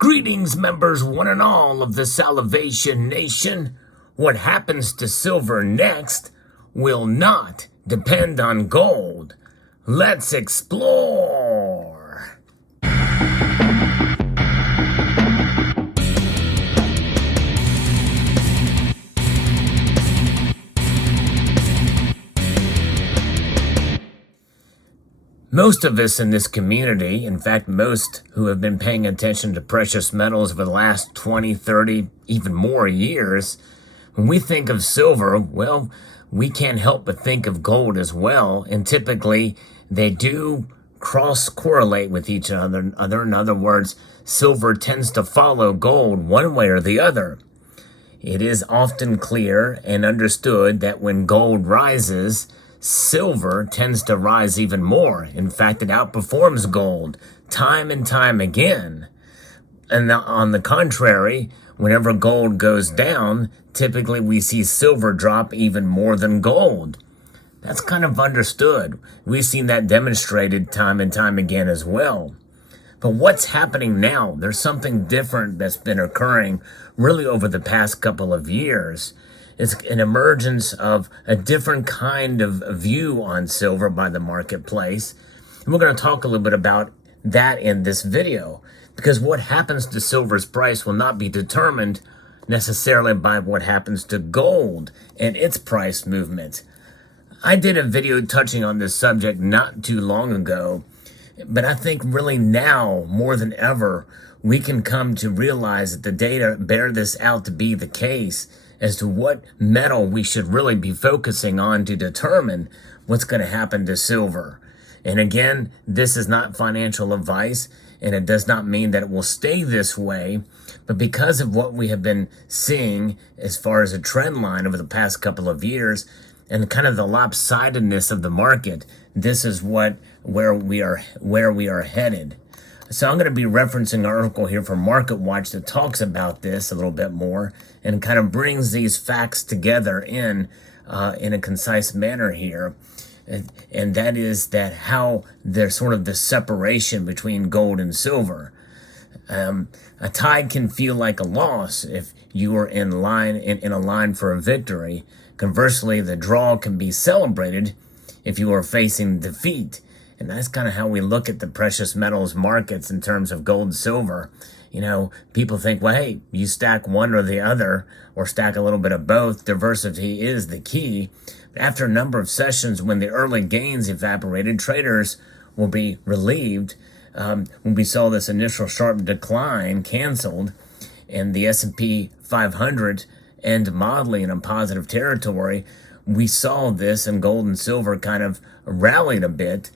Greetings, members, one and all of the Salivation Nation. What happens to silver next will not depend on gold. Let's explore. Most of us in this community, in fact, most who have been paying attention to precious metals for the last 20, 30, even more years, when we think of silver, well, we can't help but think of gold as well. And typically, they do cross-correlate with each other. In other words, silver tends to follow gold one way or the other. It is often clear and understood that when gold rises, silver tends to rise even more. In fact, it outperforms gold time and time again. And on the contrary, whenever gold goes down, typically we see silver drop even more than gold. That's kind of understood. We've seen that demonstrated time and time again as well. But what's happening now? There's something different that's been occurring really over the past couple of years. It's an emergence of a different kind of view on silver by the marketplace. And we're going to talk a little bit about that in this video, because what happens to silver's price will not be determined necessarily by what happens to gold and its price movement. I did a video touching on this subject not too long ago, but I think really now, more than ever, we can come to realize that the data bear this out to be the case as to what metal we should really be focusing on to determine what's going to happen to silver. And again, this is not financial advice, and it does not mean that it will stay this way. But because of what we have been seeing as far as a trend line over the past couple of years, and kind of the lopsidedness of the market, this is where we are headed. So I'm going to be referencing an article here from MarketWatch that talks about this a little bit more and kind of brings these facts together in a concise manner here. And that is that how there's sort of the separation between gold and silver. A tie can feel like a loss if you are in a line for a victory. Conversely, the draw can be celebrated if you are facing defeat. And that's kind of how we look at the precious metals markets in terms of gold and silver. You know, people think, well, hey, you stack one or the other, or stack a little bit of both. Diversity is the key. But after a number of sessions, when the early gains evaporated, traders will be relieved. When we saw this initial sharp decline canceled, and the S&P 500 end modeling in a positive territory, we saw this, and gold and silver kind of rallied a bit.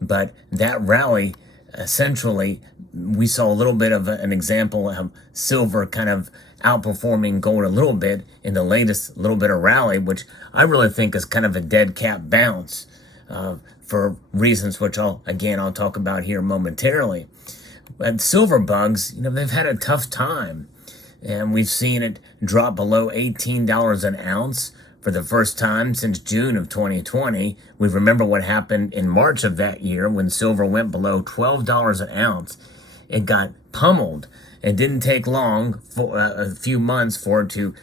But that rally, essentially, we saw a little bit of an example of silver kind of outperforming gold a little bit in the latest little bit of rally, which I really think is kind of a dead cat bounce for reasons which I'll talk about here momentarily. But silver bugs, they've had a tough time, and we've seen it drop below $18 an ounce for the first time since June of 2020. We remember what happened in March of that year when silver went below $12 an ounce. It got pummeled. It didn't take long, for a few months, for it to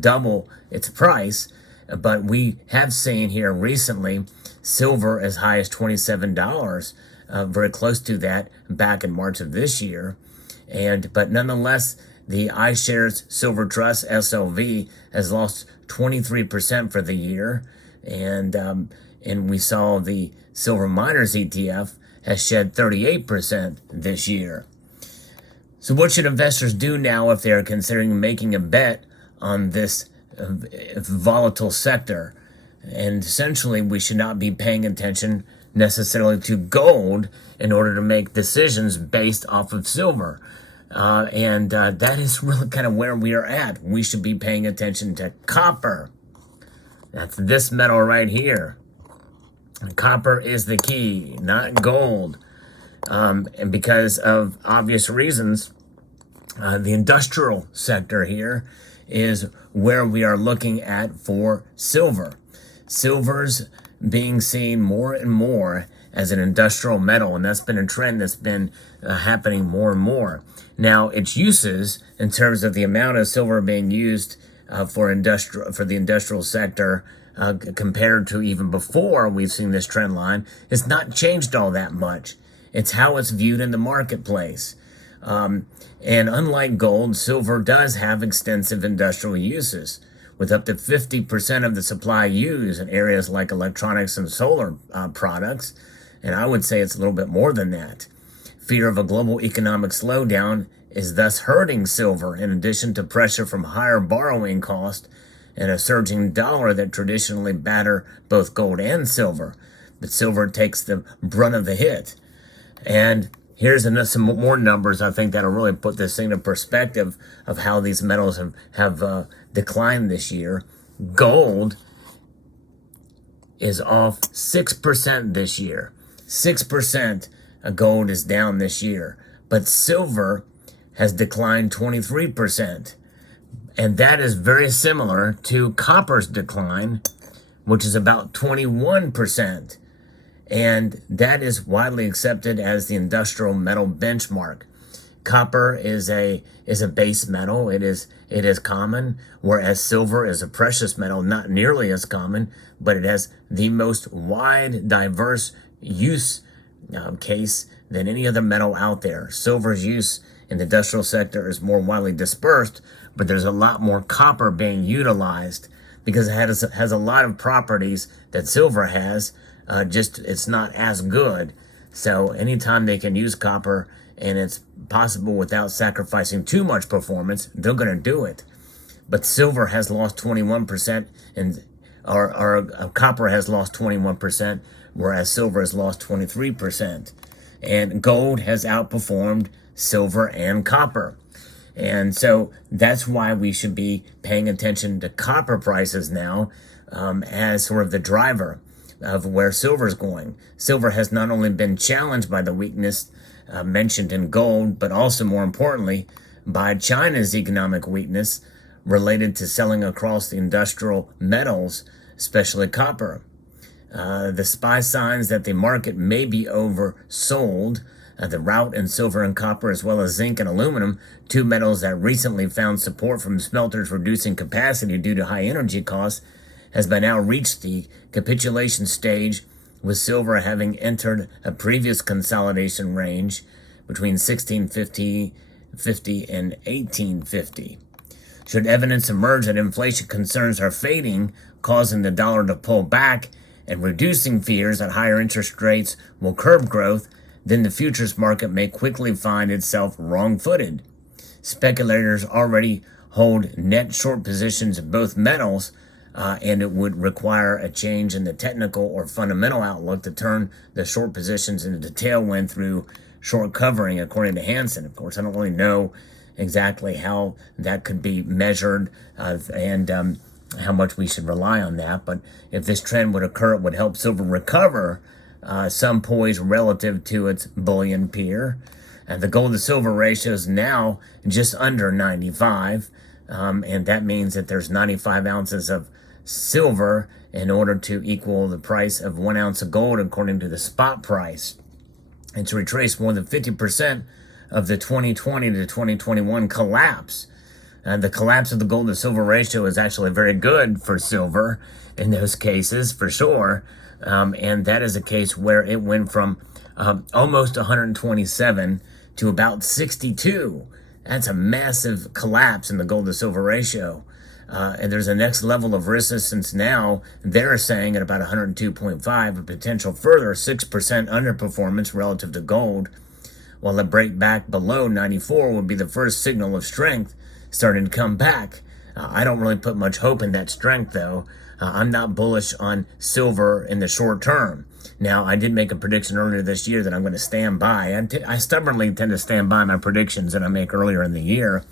double its price. But we have seen here recently silver as high as $27, very close to that back in March of this year. But nonetheless, the iShares Silver Trust, SLV, has lost 23% for the year, and we saw the Silver Miners ETF has shed 38% this year. So what should investors do now if they are considering making a bet on this volatile sector? And essentially, we should not be paying attention necessarily to gold in order to make decisions based off of silver. That is really kind of where we are at. We should be paying attention to copper. That's this metal right here. Copper is the key, not gold. And because of obvious reasons, the industrial sector here is where we are looking at for silver. Silver's being seen more and more as an industrial metal, and that's been a trend that's been happening more and more. Now, its uses in terms of the amount of silver being used for the industrial sector compared to even before we've seen this trend line, has not changed all that much. It's how it's viewed in the marketplace. And unlike gold, silver does have extensive industrial uses, with up to 50% of the supply used in areas like electronics and solar products. And I would say it's a little bit more than that. Fear of a global economic slowdown is thus hurting silver, in addition to pressure from higher borrowing costs and a surging dollar that traditionally batter both gold and silver. But silver takes the brunt of the hit. And here's some more numbers I think that'll really put this thing in perspective of how these metals have declined this year. Gold is off 6% this year. 6% of gold is down this year. But silver has declined 23%. And that is very similar to copper's decline, which is about 21%. And that is widely accepted as the industrial metal benchmark. Copper is a base metal. It is common, whereas silver is a precious metal, not nearly as common, but it has the most wide, diverse use case than any other metal out there. Silver's use in the industrial sector is more widely dispersed, but there's a lot more copper being utilized because it has a lot of properties that silver has. Just it's not as good. So anytime they can use copper and it's possible without sacrificing too much performance, they're going to do it. But silver has lost 21%, and copper has lost 21%, whereas silver has lost 23%. And gold has outperformed silver and copper. And so that's why we should be paying attention to copper prices now as sort of the driver of where silver is going. Silver has not only been challenged by the weakness mentioned in gold, but also more importantly by China's economic weakness related to selling across the industrial metals, especially copper. The spy signs that the market may be oversold, the rout in silver and copper, as well as zinc and aluminum, two metals that recently found support from smelters reducing capacity due to high energy costs, has by now reached the capitulation stage, with silver having entered a previous consolidation range between 1650 and 1850. Should evidence emerge that inflation concerns are fading, causing the dollar to pull back and reducing fears that higher interest rates will curb growth, then the futures market may quickly find itself wrong-footed. Speculators already hold net short positions of both metals, and it would require a change in the technical or fundamental outlook to turn the short positions into tailwind through short covering, according to Hansen. Of course, I don't really know exactly how that could be measured and how much we should rely on that. But if this trend would occur, it would help silver recover some poise relative to its bullion peer. And the gold to silver ratio is now just under 95. And that means that there's 95 ounces of silver in order to equal the price of 1 ounce of gold according to the spot price. And to retrace more than 50% of the 2020 to 2021 collapse. The collapse of the gold to silver ratio is actually very good for silver in those cases, for sure. And that is a case where it went from almost 127 to about 62. That's a massive collapse in the gold to silver ratio. And there's a next level of resistance now. They're saying at about 102.5, a potential further 6% underperformance relative to gold, while a break back below 94 would be the first signal of strength starting to come back. I don't really put much hope in that strength, though. I'm not bullish on silver in the short term. Now, I did make a prediction earlier this year that I'm going to stand by. I stubbornly tend to stand by my predictions that I make earlier in the year,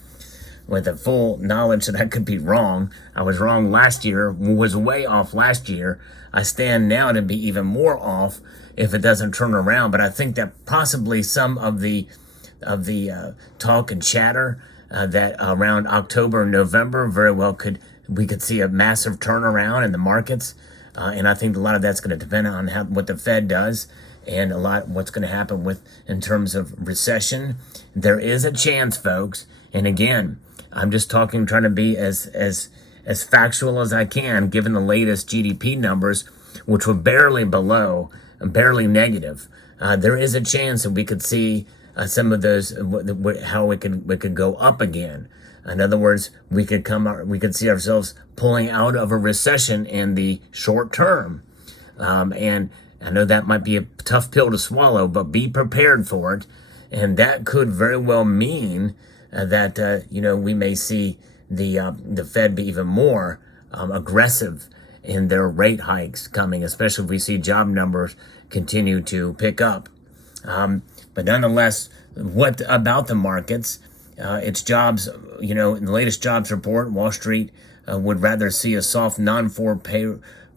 with the full knowledge that I could be wrong. I was wrong last year, was way off last year. I stand now to be even more off if it doesn't turn around. But I think that possibly some of the talk and chatter that around October and November very well we could see a massive turnaround in the markets. And I think a lot of that's going to depend on what the Fed does and a lot what's going to happen with in terms of recession. There is a chance, folks. And again, I'm just trying to be as factual as I can, given the latest GDP numbers, which were barely barely negative. There is a chance that we could see some of those, how we could go up again. In other words, we could see ourselves pulling out of a recession in the short term. And I know that might be a tough pill to swallow, but be prepared for it. And that could very well mean that we may see the Fed be even more aggressive in their rate hikes coming, especially if we see job numbers continue to pick up. But nonetheless, what about the markets? It's jobs, in the latest jobs report, Wall Street would rather see a soft non-farm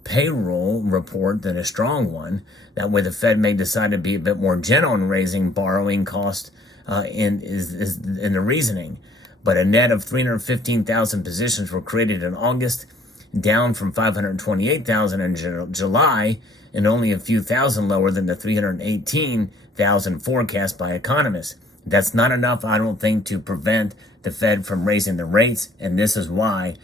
payroll report than a strong one. That way the Fed may decide to be a bit more gentle in raising borrowing costs in the reasoning. But a net of 315,000 positions were created in August, down from 528,000 in July, and only a few thousand lower than the 318,000 forecast by economists. That's not enough, I don't think, to prevent the Fed from raising the rates, and this is why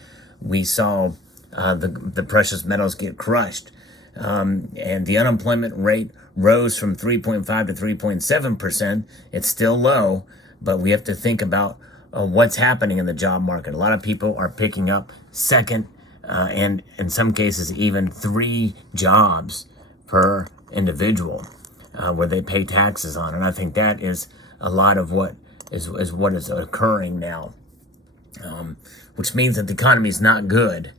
we saw the precious metals get crushed. And the unemployment rate rose from 3.5 to 3.7%. It's still low, but we have to think about what's happening in the job market. A lot of people are picking up second and in some cases even 3 jobs per individual where they pay taxes on. And I think that is a lot of what is occurring now, which means that the economy is not good.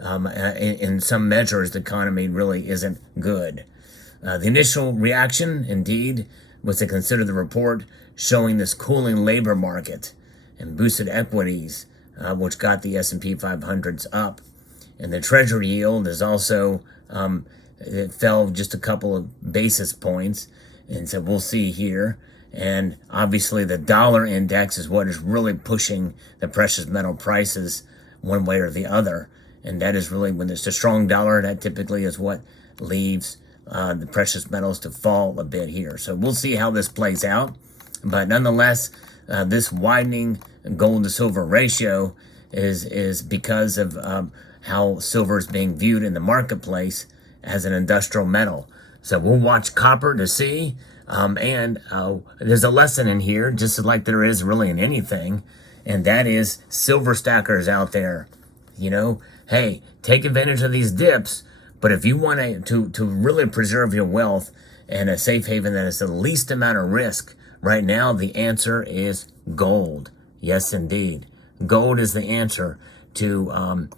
In some measures, the economy really isn't good. The initial reaction, indeed, was to consider the report showing this cooling labor market and boosted equities, which got the S&P 500s up. And the Treasury yield is also, it fell just a couple of basis points. And so we'll see here. And obviously the dollar index is what is really pushing the precious metal prices one way or the other. And that is really, when it's a strong dollar, that typically is what leaves the precious metals to fall a bit here. So we'll see how this plays out. But nonetheless, this widening gold to silver ratio is because of how silver is being viewed in the marketplace as an industrial metal. So we'll watch copper to see. And there's a lesson in here, just like there is really in anything. And that is, silver stackers out there, hey, take advantage of these dips. But if you want to really preserve your wealth and a safe haven that is the least amount of risk, right now the answer is gold. Yes, indeed. Gold is the answer to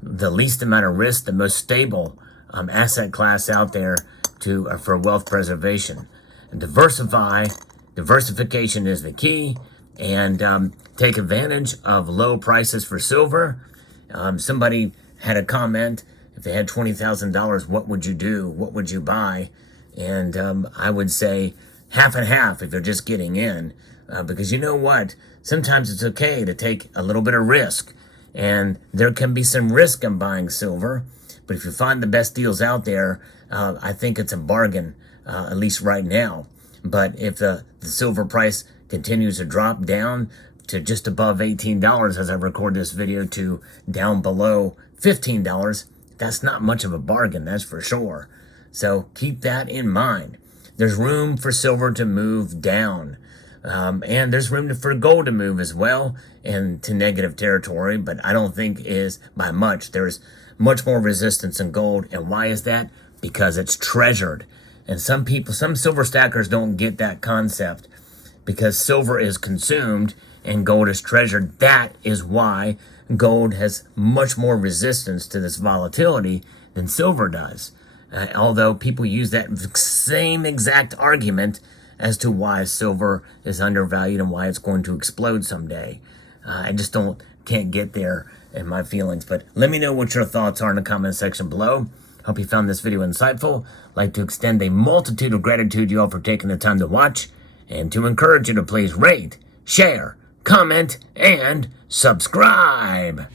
the least amount of risk, the most stable asset class out there for wealth preservation. And diversification is the key, and take advantage of low prices for silver. Somebody had a comment, if they had $20,000, what would you do? What would you buy? And I would say half and half if you're just getting in, because you know what? Sometimes it's okay to take a little bit of risk, and there can be some risk in buying silver. But if you find the best deals out there, I think it's a bargain, at least right now. But if the silver price continues to drop down to just above $18 as I record this video, to down below $15, that's not much of a bargain, that's for sure. So keep that in mind. There's room for silver to move down. And there's room for gold to move as well into negative territory, but I don't think is by much. There's much more resistance in gold. And why is that? Because it's treasured. And some silver stackers don't get that concept, because silver is consumed and gold is treasured. That is why gold has much more resistance to this volatility than silver does. Although people use that same exact argument as to why silver is undervalued and why it's going to explode someday. I just can't get there in my feelings. But let me know what your thoughts are in the comment section below. Hope you found this video insightful. I'd like to extend a multitude of gratitude to you all for taking the time to watch, and to encourage you to please rate, share, comment, and subscribe.